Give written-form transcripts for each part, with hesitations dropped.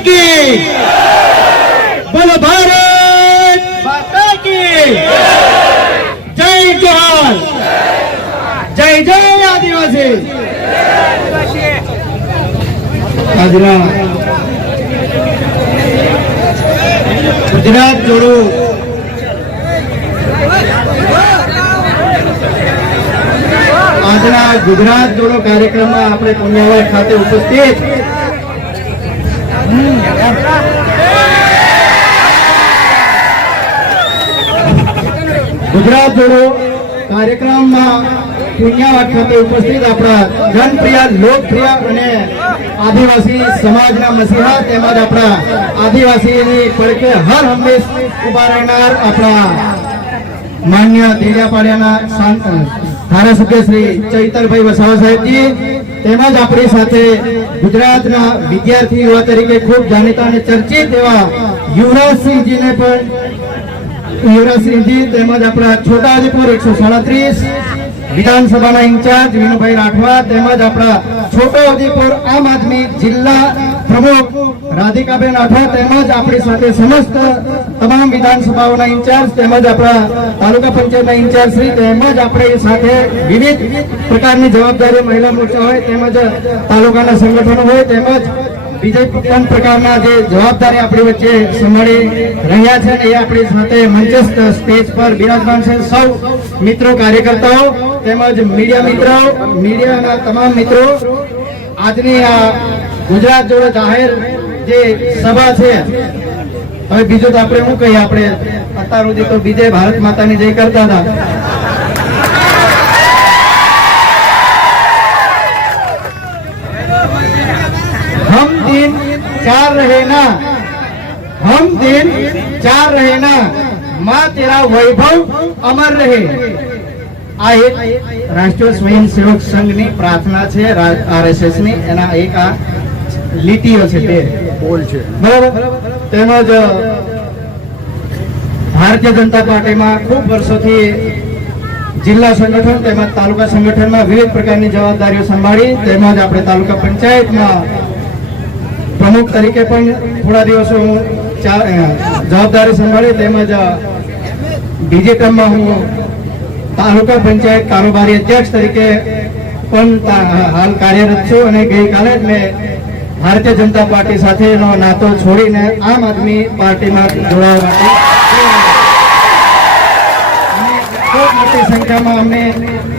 की बोलो भारत माता की जय जोहार जय जय आदिवासी આજના ગુજરાત જોડો આજના ગુજરાત જોડો કાર્યક્રમમાં આપણે પુણ્યવાડ ખાતે ઉપસ્થિત ગુજરાત જોડો કાર્યક્રમમાં પુણ્યવાડ ખાતે ઉપસ્થિત આપણા જનપ્રિય લોકપ્રિય અને આદિવાસી સમાજના મસીહા તેમજ આપણા આદિવાસીની પડકે હર હંમેશ ઉભા રહેનાર આપણા માન્ય દેડિયાપાડિયાના ધારાસભ્ય શ્રી ચૈતરભાઈ વસાવા સાહેબજી તેમજ આપણી સાથે ગુજરાતના વિદ્યાર્થી યુવા તરીકે ખૂબ જાણીતા અને ચર્ચિત એવા યુવરાજસિંહજીને પણ યુવરાજસિંહજી તેમજ આપણા છોટાઉદેપુર 137 વિધાનસભાના ઇન્ચાર્જ વિનુભાઈ રાઠવા તેમજ આપણા છોટાઉદેપુર આમ આદમી જિલ્લા પ્રમુખ રાધિકાબેન રાઠવા તેમજ આપણી સાથે સમસ્ત તમામ વિધાનસભાઓના ઇન્ચાર્જ તેમજ આપણા તાલુકા પંચાયતના ઇન્ચાર્જ શ્રી તેમજ આપણી સાથે વિવિધ પ્રકારની જવાબદારી મહિલા મોરચા હોય તેમજ તાલુકાના સંગઠનો હોય તેમજ બીજા પ્રકારના જે જવાબદારી આપણી વચ્ચે સંભાળી રહ્યા છે એ આપણી સાથે મંચસ્થ સ્ટેજ પર બિરાજમાન છે સૌ મિત્રો કાર્યકર્તાઓ તેમજ મીડિયા મિત્રો મીડિયાના તમામ મિત્રો આજની આ ગુજરાત જોડો જાહેર જે સભા છે હવે બીજું તો આપણે શું કહીએ આપણે અત્યાર સુધી તો બીજે ભારત માતાની જય કરતા હતા हम दिन चार रहे ना हम दिन चार रहे ना माँ तेरा वैभव अमर रहे આ એક રાષ્ટ્રીય સ્વયંસેવક સંઘની પ્રાર્થના છે આરએસએસ ની એના એક આ લીટીઓ છે બે બોલ છે બરાબર તેમજ ભારતીય જનતા પાર્ટીમાં ખૂબ વર્ષોથી જિલ્લા સંગઠન તેમજ તાલુકા સંગઠનમાં વિવિધ પ્રકારની જવાબદારીઓ સંભાળી તેમજ આપણે તાલુકા પંચાયતમાં પ્રમુખ તરીકે પણ થોડા દિવસો હું જવાબદારી સંભાળી તેમજ બીજી ટર્મમાં હું તાલુકા પંચાયત કારોબારી અધ્યક્ષ તરીકે પણ હાલ કાર્યરત છું અને ગઈકાલે જ મેં ભારતીય જનતા પાર્ટી સાથેનો નાતો છોડીને આમ આદમી પાર્ટીમાં જોડાવા માટે ખૂબ મોટી સંખ્યામાં અમને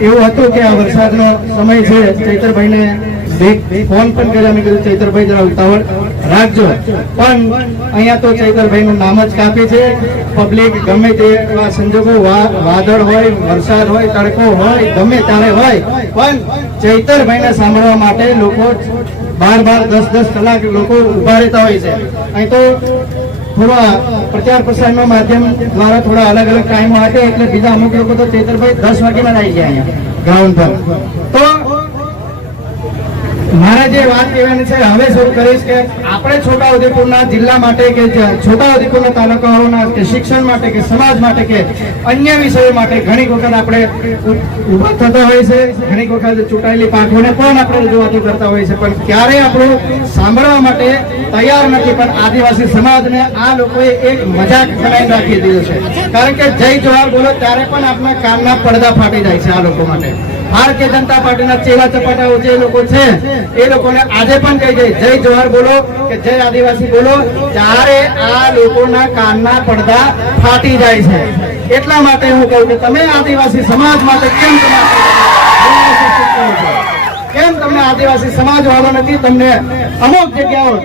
એવું હતું કે આ વરસાદનો સમય છે ચૈતરભાઈને ફોન પણ કર્યા મેં કીધું ચૈતરભાઈ જરા ઉતાવળ રાખજો પણ અહીંયા તો ચૈતરભાઈનું નામ જ કાફી છે પબ્લિક ગમે તેવા સંજોગો વાદળ હોય વરસાદ હોય તડકો હોય ગમે ત્યારે હોય પણ ચૈતરભાઈને સાંભળવા માટે લોકો 12-10 કલાક લોકો ઉભા રહેતા હોય છે અહીં તો થોડા પ્રચાર પ્રસારનો માધ્યમ દ્વારા થોડા અલગ અલગ ટાઈમો આપે એટલે બીજા અમુક લોકો તો ચૈતરભાઈ 10 વાગ્યામાં આવી ગયા અહીંયા ગ્રાઉન્ડ પર તો મારે જે વાત કહેવાની છે હવે શરૂ કરીશ કે આપણે છોટાઉદેપુરના જિલ્લા માટે કે છોટાઉદેપુરના તાલુકાઓના કે શિક્ષણ માટે કે સમાજ માટે કે અન્ય વિષયો માટે ઘણી વખત આપણે ઉભા થતા હોય છે ઘણી વખત ચૂંટાયેલી પાર્ટીઓને પણ આપણે રજૂઆતો કરતા હોય છે પણ ક્યારેય આપણું સાંભળવા માટે તૈયાર નથી પણ આદિવાસી સમાજને આ લોકોએ એક મજાક બનાવીને રાખી દીધું છે કારણ કે જય જોહાર બોલો ત્યારે પણ આપણા કાનના પડદા ફાટી જાય છે આ લોકો માટે ભારતીય જનતા પાર્ટીના ચેલા ચપાટાઓ જે લોકો છે એ લોકોને આજે પણ કહી દે જય જોહાર બોલો કે જય આદિવાસી બોલો ત્યારે આ લોકોના કાનના પડદા ફાટી જાય છે એટલા માટે હું કહું કે તમે આદિવાસી સમાજ માટે કેમ તમને આદિવાસી સમાજ વાળો નથી તમને અમુક જગ્યાઓ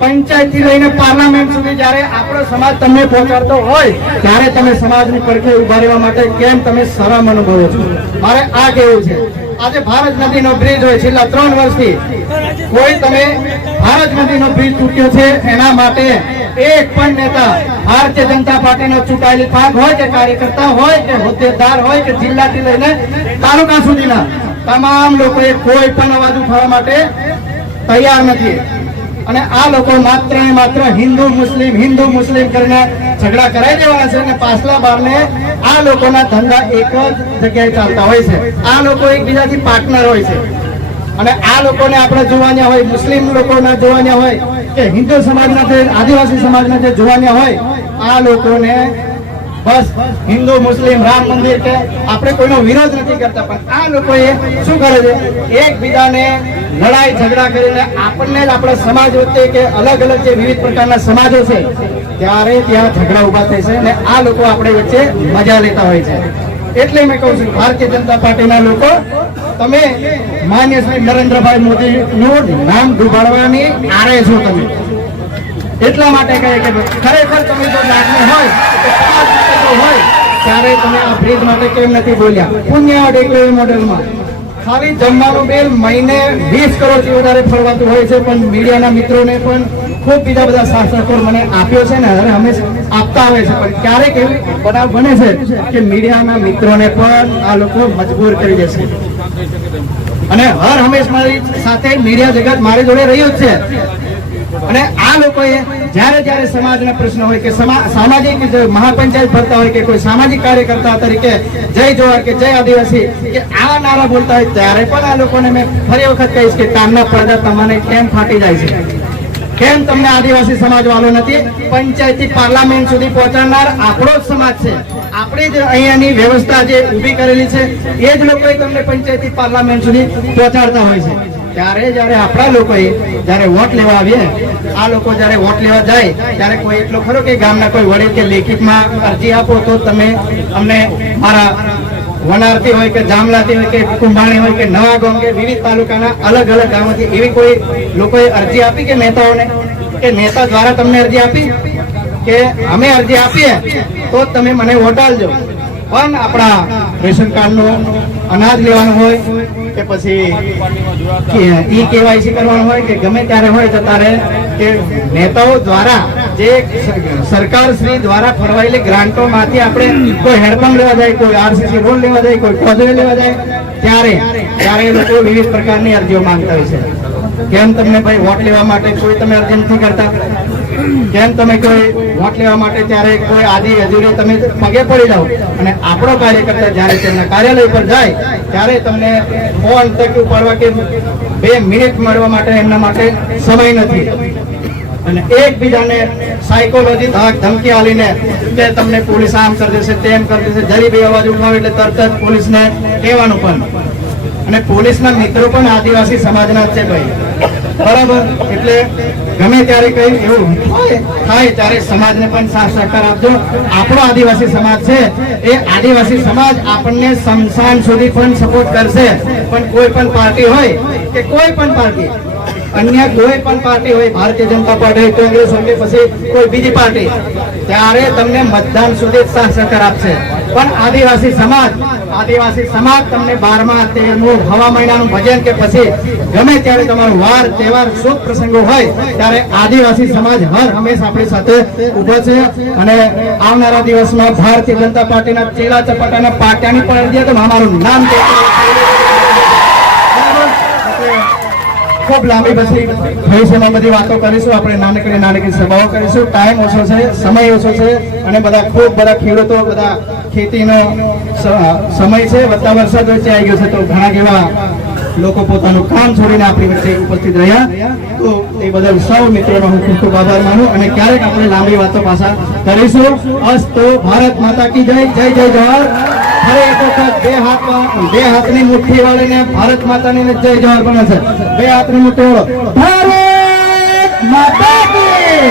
પંચાયત થી લઈને પાર્લામેન્ટ સુધી જયારે આપણો સમાજ તમને પહોંચાડતો હોય ત્યારે તમે સમાજની પડખે ઉભા રહેવા માટે કેમ તમે શરમ અનુભવો છો મારે આ કહેવું છે આજે ભારત નદીનો બ્રિજ હોય છેલ્લા 3 વર્ષથી કોઈ તમે ભારત નદીનો બ્રિજ તૂટ્યો છે એના માટે એક પણ નેતા ભારતીય જનતા પાર્ટીનો ચૂંટાયેલી પાંખ હોય કે કાર્યકર્તા હોય કે હોદ્દેદાર હોય કે જિલ્લાથી લઈને તાલુકા સુધીના તમામ લોકોએ કોઈ પણ અવાજ ઉઠાવવા માટે તૈયાર નથી અને આ લોકો માત્ર ને માત્ર હિન્દુ મુસ્લિમ કરીને ઝઘડા કરાઈ દેવાના છે અને પાછલા બારને આ લોકોના ધંધા એક જ જગ્યાએ ચાલતા હોય છે આ લોકો એકબીજાથી પાર્ટનર હોય છે અને આ લોકોને આપણે જોવાના હોય મુસ્લિમ લોકોને જોવાના હોય કે હિન્દુ સમાજના જે આદિવાસી સમાજના જે જુવાનિયા હોય આ લોકોને બસ હિન્દુ મુસ્લિમ રામ મંદિર કે આપણે કોઈનો વિરોધ નથી કરતા, પણ આ લોકોએ શું કરે છે, એકબીજાને લડાઈ ઝઘડા કરીને આપણને જ આપણા સમાજ વચ્ચે કે અલગ અલગ જે વિવિધ પ્રકારના સમાજો છે ત્યારે ત્યાં ઝઘડા ઉભા થાય છે અને આ લોકો આપણે વચ્ચે મજા લેતા હોય છે. એટલે મેં કહું છું ભારતીય જનતા પાર્ટીના લોકો તમે માન્ય શ્રી નરેન્દ્રભાઈ મોદીનું નામ ડૂબાડવાની આરે છો તમે. એટલા માટે કહે કે ખરેખર તમે જો લાગણી હોય તો હોય ત્યારે તમે આ બ્રિજ માટે કેમ નથી બોલ્યા? પુણ્ય ડેકલેરી મોડેલમાં ખાલી જમવાનું બિલ મહિને 20 કરોડથી વધારે ફરવાતું હોય છે, પણ મીડિયાના મિત્રોને પણ ખૂબ બીજા બધા શાસકો મને આપ્યો છે ને હવે હંમેશા આપતા આવે છે, પણ ક્યારેક એવી બનાવ બને છે કે મીડિયાના મિત્રોને પણ આ લોકો મજબૂર કરી દેશે. અને હર હંમેશ મારી સાથે મીડિયા જગત મારી જોડે રહ્યું જ છે. અને આ લોકોએ જ્યારે જ્યારે સમાજના પ્રશ્ન હોય કે સામાજિક મહાપંચાયત ભરતા હોય કે કોઈ સામાજિક કાર્યકર્તા તરીકે જય જોહાર કે જય આદિવાસી કે આ નારા બોલતા હોય ત્યારે પણ આ લોકોને મેં ફરી વખત કહીશ કે કાનના પડદા તમને કેમ ફાટી જાય છે? કેમ તમને આદિવાસી સમાજ વાળો નથી? પંચાયતથી પાર્લામેન્ટ સુધી પહોંચાડનાર આપણો જ સમાજ છે. આપણી જ અહીંયાની વ્યવસ્થા જે ઊભી કરેલી છે એ જ લોકોએ તમને પંચાયતથી પાર્લામેન્ટ સુધી પહોંચાડતા હોય છે. ત્યારે જયારે આપણા લોકોએ જયારે વોટ લેવા આવીએ, આ લોકો જયારે વોટ લેવા જાય ત્યારે કોઈ એટલો ખરો કે ગામના કોઈ વડીલ કે લેખિતમાં અરજી આપો તો તમે અમને મારા વનારથી હોય કે જામલાથી હોય કે કુંભાણી હોય કે નવાગામ કે વિવિધ તાલુકાના અલગ અલગ ગામોથી એવી કોઈ લોકોએ અરજી આપી કે નેતાઓને કે નેતા દ્વારા તમને અરજી આપી કે અમે અરજી આપીએ તો તમે મને વોટ આપજો, પણ આપણા રેશન કાર્ડનું અનાજ લેવાનું હોય કે પછી ઈ કેવાયસી કરવાનું હોય કે ગમે ત્યારે હોય તો તારે કે નેતાઓ દ્વારા જે સરકાર શ્રી દ્વારા ફરવાયેલી ગ્રાન્ટોમાંથી આપણે કોઈ હેન્ડપંપ લેવા જાય, કોઈ આરસીસી રોડ લેવા જાય, કોઈ કોઝવે લેવા જાય ત્યારે એ લોકો વિવિધ પ્રકારની અરજીઓ માંગતા હોય છે. કેમ તમને ભાઈ વોટ લેવા માટે કોઈ તમે અરજી નથી કરતા? કેમ તમે કોઈ વોટ લેવા માટે ત્યારે કોઈ આદિ હજુરી તમે પગે પડી જાઓ અને આપણો કાર્યકર્તા જ્યારે તેમના કાર્યાલય પર જાય ત્યારે તમને ફોન તક ઉપાડવા કે 2 મિનિટ મળવા માટે એમના માટે સમય નથી. અને એકબીજાને સાયકોલોજી ધમકી આલીને કે તમને પોલીસ આમ કરી દેશે તેમ કરી દેશે, જરી બે અવાજ ઉઠાવે એટલે તરત જ પોલીસને કહેવાનું. પણ અને પોલીસના મિત્રો પણ આદિવાસી સમાજના જ છે ભાઈ, બરાબર? એટલે ગમે ત્યારે કઈ એવું થાય ત્યારે સમાજને પણ સાથ સહકાર આપજો. આપણો આદિવાસી સમાજ છે એ આદિવાસી સમાજ આપણને સ્મશાન સુધી પણ સપોર્ટ કરશે. પણ કોઈ પણ પાર્ટી હોય કે કોઈ પણ પાર્ટી, અન્ય કોઈ પણ પાર્ટી હોય, ભારતીય જનતા પાર્ટી હોય, કોંગ્રેસ હોય કે પછી કોઈ બીજી પાર્ટી, ત્યારે તમને મતદાન સુધી સાથ સહકાર આપશે. પણ આદિવાસી સમાજ તમને 12મા 13મું હવા મહિનાનું ભજન કે પછી ગમે ત્યારે તમારો વાર તહેવાર શુભ પ્રસંગો હોય ત્યારે આદિવાસી સમાજ હર હંમેશા આપણી સાથે ઉભો છે. અને આવનારા દિવસમાં ભારતીય જનતા પાર્ટીના ચેલા ચપાટાના પાટિયાની પણ અરજી તો અમારું નામ ખૂબ લાંબી બધી ભવિષ્યમાં બધી વાતો કરીશું. આપણે નાનકડી સભાઓ કરીશું. ટાઈમ ઓછો છે, સમય ઓછો છે અને ખૂબ બધા ખેડૂતો, બધા ખેતીનો સમય છે, વધતા વરસાદ વચ્ચે આવી ગયો છે તો ઘણા એવા લોકો પોતાનું કામ છોડીને આપણી વચ્ચે ઉપસ્થિત રહ્યા. તો એ બદલ સૌ મિત્રોનો હું ખૂબ ખૂબ આભાર માનું અને ક્યારેક આપણે લાંબી વાતો પાછા કરીશું. અસ્તુ ભારત માતા કી જય. જય જય જોહાર. ફરી એક વખત બે હાથની મુઠ્ઠી વાળીને ભારત માતાની જય જોહાર બને છે. બે હાથની મુઠ્ઠી વાળો ભારત માતા કી